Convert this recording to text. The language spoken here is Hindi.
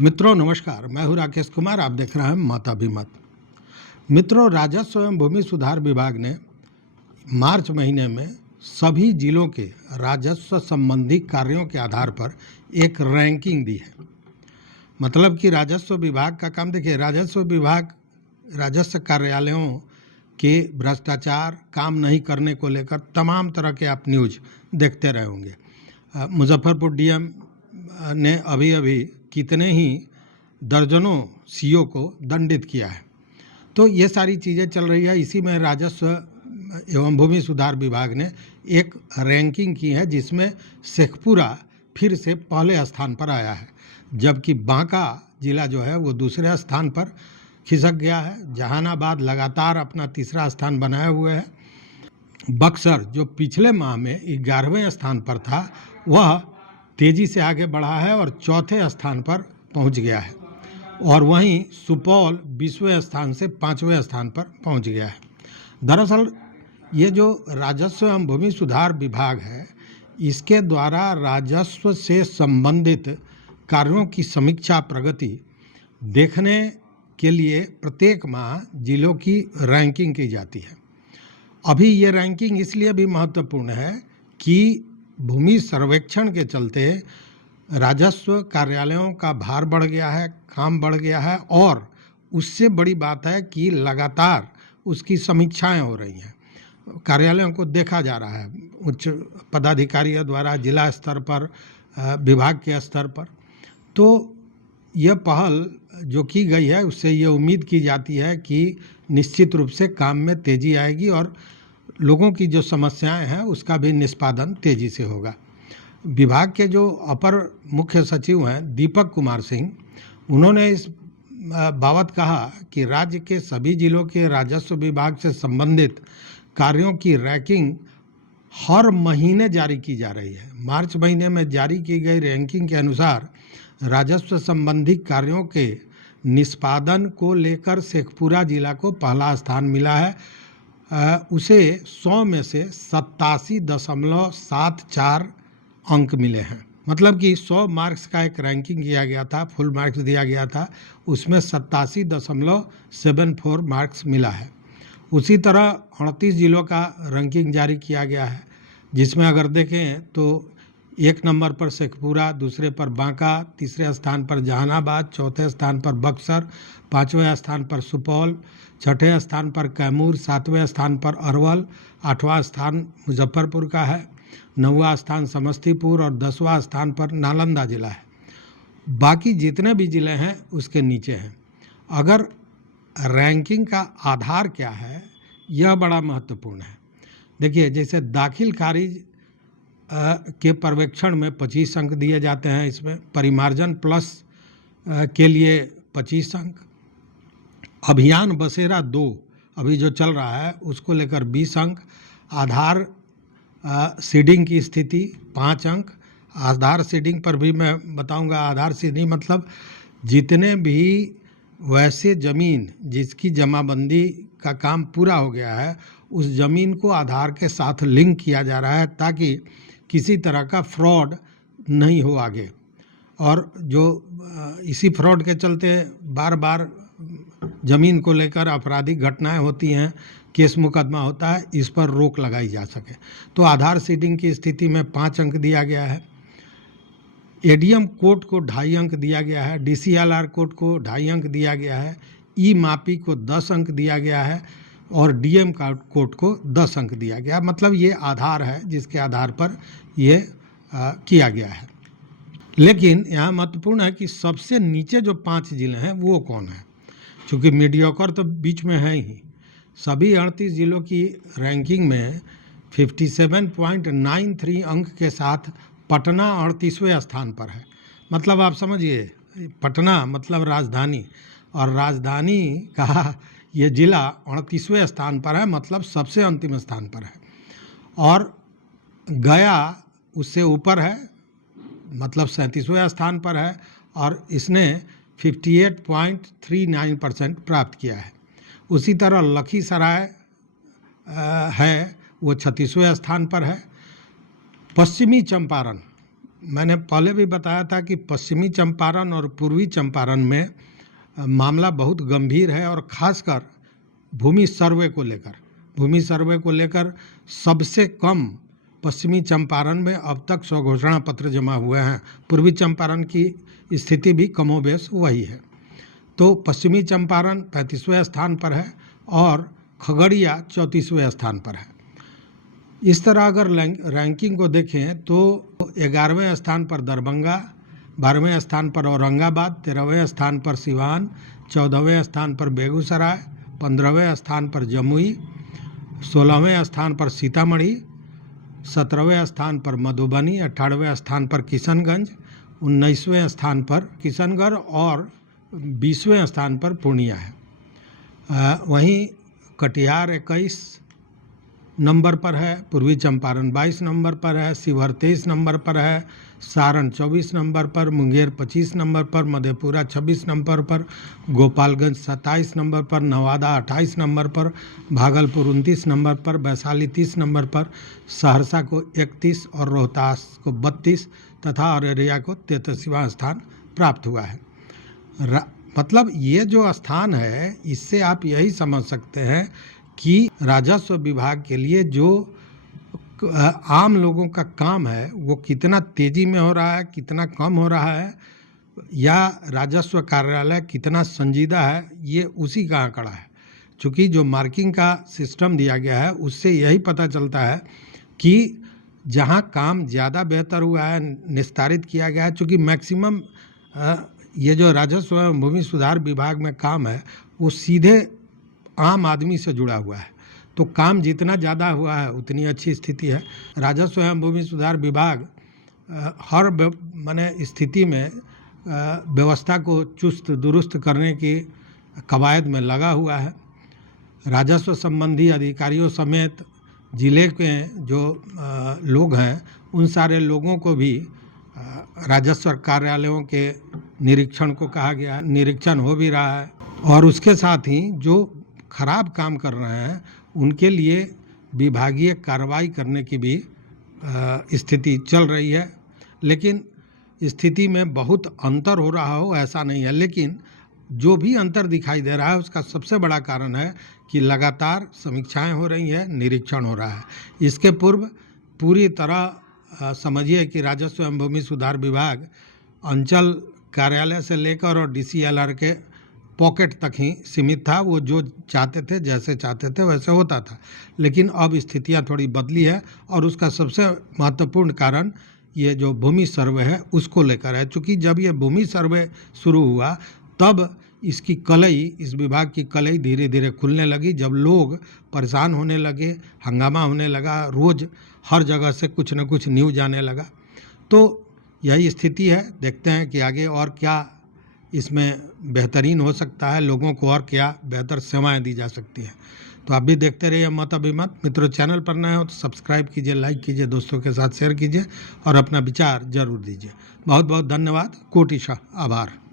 मित्रों नमस्कार, मैं हूं राकेश कुमार। आप देख रहे हैं माता भी मत। मित्रों, राजस्व एवं भूमि सुधार विभाग ने मार्च महीने में सभी जिलों के राजस्व संबंधी कार्यों के आधार पर एक रैंकिंग दी है। मतलब कि राजस्व विभाग का काम देखिए, राजस्व विभाग राजस्व कार्यालयों के भ्रष्टाचार, काम नहीं करने को लेकर तमाम तरह के आप न्यूज देखते रहे होंगे। मुजफ्फरपुर डीएम ने अभी अभी कितने ही दर्जनों सीओ को दंडित किया है। तो ये सारी चीज़ें चल रही है। इसी में राजस्व एवं भूमि सुधार विभाग ने एक रैंकिंग की है जिसमें शेखपुरा फिर से पहले स्थान पर आया है, जबकि बांका जिला जो है वो दूसरे स्थान पर खिसक गया है। जहानाबाद लगातार अपना तीसरा स्थान बनाए हुए है। बक्सर जो पिछले माह में 11वें स्थान पर था, वह तेजी से आगे बढ़ा है और चौथे स्थान पर पहुंच गया है। और वहीं सुपौल 20वें स्थान से 5वें स्थान पर पहुंच गया है। दरअसल ये जो राजस्व एवं भूमि सुधार विभाग है, इसके द्वारा राजस्व से संबंधित कार्यों की समीक्षा प्रगति देखने के लिए प्रत्येक माह जिलों की रैंकिंग की जाती है। अभी ये रैंकिंग इसलिए भी महत्वपूर्ण है कि भूमि सर्वेक्षण के चलते राजस्व कार्यालयों का भार बढ़ गया है, काम बढ़ गया है, और उससे बड़ी बात है कि लगातार उसकी समीक्षाएं हो रही हैं। कार्यालयों को देखा जा रहा है उच्च पदाधिकारियों द्वारा, जिला स्तर पर, विभाग के स्तर पर। तो यह पहल जो की गई है, उससे ये उम्मीद की जाती है कि निश्चित रूप से काम में तेजी आएगी और लोगों की जो समस्याएं हैं उसका भी निष्पादन तेजी से होगा। विभाग के जो अपर मुख्य सचिव हैं दीपक कुमार सिंह, उन्होंने इस बाबत कहा कि राज्य के सभी जिलों के राजस्व विभाग से संबंधित कार्यों की रैंकिंग हर महीने जारी की जा रही है। मार्च महीने में जारी की गई रैंकिंग के अनुसार राजस्व संबंधी कार्यों के निष्पादन को लेकर शेखपुरा जिला को पहला स्थान मिला है। उसे 100 में से 87.74 अंक मिले हैं। मतलब कि 100 मार्क्स का एक रैंकिंग किया गया था, फुल मार्क्स दिया गया था, उसमें 87.74 मार्क्स मिला है। उसी तरह 38 जिलों का रैंकिंग जारी किया गया है, जिसमें अगर देखें तो 1 नंबर पर शेखपुरा, दूसरे पर बांका, तीसरे स्थान पर जहानाबाद, चौथे स्थान पर बक्सर, 5वें स्थान पर सुपौल, 6ठे स्थान पर कैमूर, 7वें स्थान पर अरवल, 8वां स्थान मुजफ्फरपुर का है, 9वां स्थान समस्तीपुर और 10वां स्थान पर नालंदा जिला है। बाकी जितने भी जिले हैं उसके नीचे हैं। अगर रैंकिंग का आधार क्या है, यह बड़ा महत्वपूर्ण है। देखिए, जैसे दाखिल खारिज के पर्यवेक्षण में 25 अंक दिए जाते हैं। इसमें परिमार्जन प्लस के लिए 25 अंक, अभियान बसेरा 2 अभी जो चल रहा है उसको लेकर 20 अंक, आधार सीडिंग की स्थिति 5 अंक। आधार सीडिंग पर भी मैं बताऊंगा। आधार सीडिंग मतलब जितने भी वैसे ज़मीन जिसकी जमाबंदी का काम पूरा हो गया है, उस ज़मीन को आधार के साथ लिंक किया जा रहा है ताकि किसी तरह का फ्रॉड नहीं हो आगे। और जो इसी फ्रॉड के चलते बार बार ज़मीन को लेकर आपराधिक घटनाएं होती हैं, केस मुकदमा होता है, इस पर रोक लगाई जा सके। तो आधार सीडिंग की स्थिति में 5 अंक दिया गया है। एडीएम कोड को 2.5 अंक दिया गया है। डीसीएलआर कोड को 2.5 अंक दिया गया है। ई मापी को 10 अंक दिया गया है और डीएम कोड को 10 अंक दिया गया। मतलब ये आधार है जिसके आधार पर ये किया गया है। लेकिन यहाँ महत्वपूर्ण है कि सबसे नीचे जो 5 जिले हैं वो कौन है। चूँकि मीडियोकर तो बीच में है ही। सभी 38 जिलों की रैंकिंग में 57.93 अंक के साथ पटना 38वें स्थान पर है। मतलब आप समझिए, पटना मतलब राजधानी, और राजधानी का ये ज़िला 38वें स्थान पर है, मतलब सबसे अंतिम स्थान पर है। और गया उससे ऊपर है, मतलब 37वें स्थान पर है, और इसने 58.39% प्राप्त किया है। उसी तरह लखीसराय है, वो 36वें स्थान पर है। पश्चिमी चंपारण मैंने पहले भी बताया था कि पश्चिमी चंपारण और पूर्वी चंपारण में मामला बहुत गंभीर है, और ख़ासकर भूमि सर्वे को लेकर सबसे कम पश्चिमी चंपारण में अब तक स्वघोषणा पत्र जमा हुए हैं। पूर्वी चंपारण की स्थिति भी कमोबेश वही है। तो पश्चिमी चंपारण 35वें स्थान पर है और खगड़िया 34वें स्थान पर है। इस तरह अगर रैंकिंग को देखें तो 11वें स्थान पर दरभंगा, 12वें स्थान पर औरंगाबाद, 13वें स्थान पर सिवान, 14वें स्थान पर बेगूसराय, 15वें स्थान पर जमुई, 16वें स्थान पर सीतामढ़ी, 17वें स्थान पर मधुबनी, 18वें स्थान पर किशनगंज, 19वें स्थान पर किशनगढ़ और 20वें स्थान पर पूर्णिया है। वहीं कटिहार 21 नंबर पर है, पूर्वी चंपारण 22 नंबर पर है, शिवहर 23 नंबर पर है, सारण 24 नंबर पर, मुंगेर 25 नंबर पर, मधेपुरा 26 नंबर पर, गोपालगंज 27 नंबर पर, नवादा 28 नंबर पर, भागलपुर 29 नंबर पर, वैशाली 30 नंबर पर, सहरसा को 31 और रोहतास को 32 तथा अररिया को 33वां स्थान प्राप्त हुआ है। मतलब ये जो स्थान है, इससे आप यही समझ सकते हैं कि राजस्व विभाग के लिए जो आम लोगों का काम है वो कितना तेज़ी में हो रहा है, कितना कम हो रहा है, या राजस्व कार्यालय कितना संजीदा है, ये उसी का आंकड़ा है। चूँकि जो मार्किंग का सिस्टम दिया गया है उससे यही पता चलता है कि जहाँ काम ज़्यादा बेहतर हुआ है, निस्तारित किया गया है। चूँकि मैक्सिमम ये जो राजस्व एवं भूमि सुधार विभाग में काम है वो सीधे आम आदमी से जुड़ा हुआ है, तो काम जितना ज़्यादा हुआ है उतनी अच्छी स्थिति है। राजस्व एवं भूमि सुधार विभाग हर माने स्थिति में व्यवस्था को चुस्त दुरुस्त करने की कवायद में लगा हुआ है। राजस्व संबंधी अधिकारियों समेत जिले के जो लोग हैं उन सारे लोगों को भी राजस्व कार्यालयों के निरीक्षण को कहा गया है। निरीक्षण हो भी रहा है, और उसके साथ ही जो खराब काम कर रहे हैं उनके लिए विभागीय कार्रवाई करने की भी स्थिति चल रही है। लेकिन स्थिति में बहुत अंतर हो रहा हो ऐसा नहीं है, लेकिन जो भी अंतर दिखाई दे रहा है उसका सबसे बड़ा कारण है कि लगातार समीक्षाएं हो रही हैं, निरीक्षण हो रहा है। इसके पूर्व पूरी तरह समझिए कि राजस्व एवं भूमि सुधार विभाग अंचल कार्यालय से लेकर और DCLR के पॉकेट तक ही सीमित था। वो जो चाहते थे, जैसे चाहते थे वैसे होता था। लेकिन अब स्थितियां थोड़ी बदली है, और उसका सबसे महत्वपूर्ण कारण ये जो भूमि सर्वे है उसको लेकर है। चूँकि जब ये भूमि सर्वे शुरू हुआ तब इसकी कलई, इस विभाग की कलई धीरे धीरे खुलने लगी। जब लोग परेशान होने लगे, हंगामा होने लगा, रोज़ हर जगह से कुछ न कुछ न्यूज आने लगा, तो यही स्थिति है। देखते हैं कि आगे और क्या इसमें बेहतरीन हो सकता है, लोगों को और क्या बेहतर सेवाएं दी जा सकती हैं। तो आप भी देखते रहिए मत अभिमत। मित्रों, चैनल पर नए हो तो सब्सक्राइब कीजिए, लाइक कीजिए, दोस्तों के साथ शेयर कीजिए और अपना विचार जरूर दीजिए। बहुत बहुत धन्यवाद, कोटिशः आभार।